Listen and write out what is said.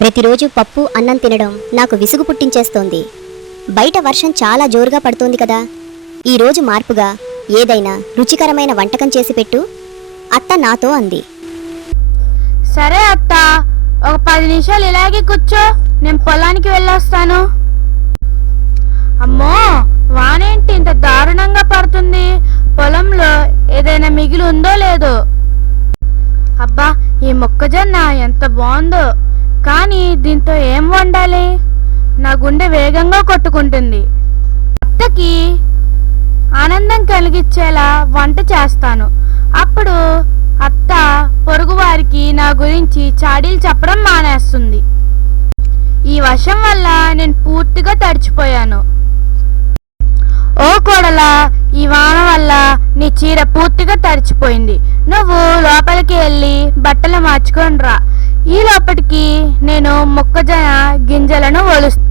ప్రతిరోజు పప్పు అన్నం తినడం నాకు విసుగు పుట్టించేస్తోంది. బయట వర్షం చాలా జోరుగా పడుతోంది కదా. ఈరోజు మార్పుగా ఏదైనా రుచికరమైన వంటకం చేసి పెట్టు, అత్త నాతో అంది. సరే అత్త, ఒక 10 నిమిషాలు ఇలాగే కూర్చో, నేను పొలానికి వెళ్ళొస్తాను. అమ్మో, వానేంటి ఇంత దారుణంగా పడుతుంది? పొలంలో ఏదైనా మిగిలి ఉందో లేదో. అబ్బా, ఈ మొక్కజొన్న ఎంత బాగుందో, కానీ దీంతో ఏం వండాలి? నా గుండె వేగంగా కొట్టుకుంటుంది. అత్తకి ఆనందం కలిగించేలా వంట చేస్తాను. అప్పుడు అత్త పొరుగువారికి నా గురించి చాడీలు చెప్పడం మానేస్తుంది. ఈ వర్షం వల్ల నేను పూర్తిగా తడిచిపోయాను. ఓ కోడలా, ఈ వాన వల్ల నీ చీర పూర్తిగా తడిచిపోయింది. నువ్వు లోపలికి వెళ్ళి బట్టలు మార్చుకొని రా. ఈ లోపలికి నేను మొక్కజొన్న గింజలను ఒలుస్తాను.